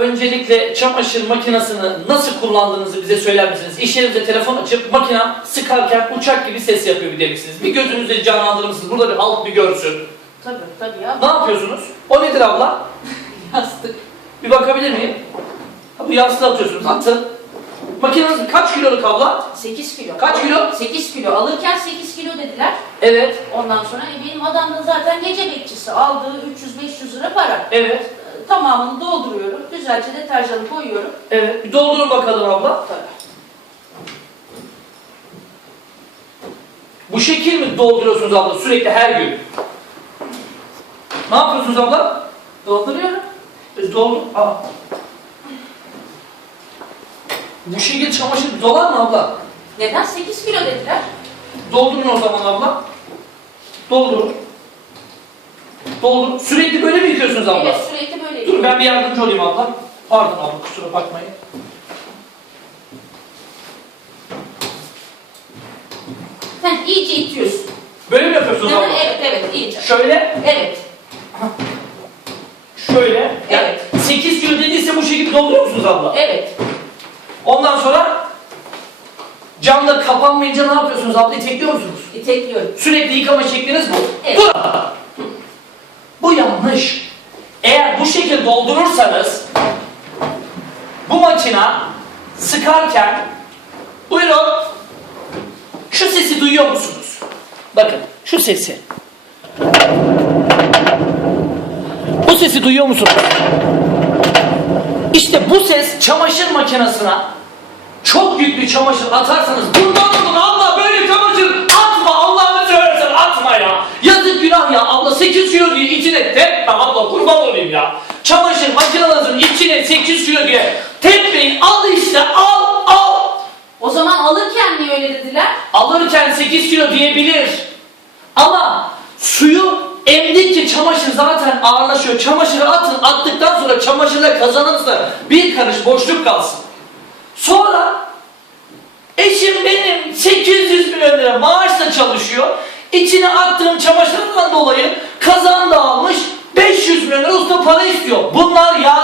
Öncelikle çamaşır makinesini nasıl kullandığınızı bize söyler misiniz? İş yerinizde telefon açıp makina sıkarken uçak gibi ses yapıyor bir demişsiniz. Bir gözünüzde canlandırır mısınız? Burada bir halk bir görsün. Tabii tabii ya. Ne yapıyorsunuz? O nedir abla? Yastık. Bir bakabilir miyim? Ha, bu yastığı atıyorsunuz. Atın. Makineniz kaç kiloluk abla? 8 kilo. Kaç kilo? 8 kilo. Alırken 8 kilo dediler. Evet. Ondan sonra e, benim adam da zaten gece bekçisi. Aldığı 300-500 lira para. Evet. Tamamını dolduruyorum. Güzelce deterjanı koyuyorum. Evet. Bir doldurun bakalım abla. Tabii. Bu şekil mi dolduruyorsunuz abla sürekli her gün? Ne yapıyorsunuz abla? Dolduruyorum. E, doldur. Aa. Bu şekil çamaşır dolar mı abla? Neden? 8 kilo dediler. Doldurun o zaman abla. Doldurun. Doldurun. Sürekli böyle mi yıkıyorsunuz abla? Evet sürekli Dur ben bir yardımcı olayım abla. Pardon abla kusura bakmayın. Heh, iyice itiyorsun. Böyle mi yapıyorsunuz abla? Evet evet iyice. Şöyle, Evet. şöyle. Yani Evet. 8 kilo dediyse bu şekilde dolduruyor musunuz abla? Evet. Ondan sonra camda kapanmayınca ne yapıyorsunuz abla? İtekliyor musunuz? İtekliyorum. Sürekli yıkama şekliniz bu. Evet. Dur! Bu yanlış. Eğer bu doldurursanız bu makina sıkarken buyurun şu sesi duyuyor musunuz? Bakın şu sesi. Bu sesi duyuyor musunuz? İşte bu ses çamaşır makinesine çok yüklü çamaşır atarsanız bundan sonra abla böyle çamaşır atma Allah'ını seversen atma ya. Yazık günah ya abla 8 kilo diye içine tepme abla kurban olayım ya. Çamaşır makinenizin içine 8 kilo diye tepmeyin al işte al al. O zaman alırken niye öyle dediler? Alırken 8 kilo diyebilir. Ama suyu emdikçe çamaşır zaten ağırlaşıyor. Çamaşırı atın attıktan sonra çamaşırla kazanırsa bir karış boşluk kalsın. Sonra eşim benim 800 milyon lira maaşla çalışıyor. İçine attığım çamaşırdan dolayı kazan da almış 500 milyon lira usta para istiyor. Bunlar yanlış.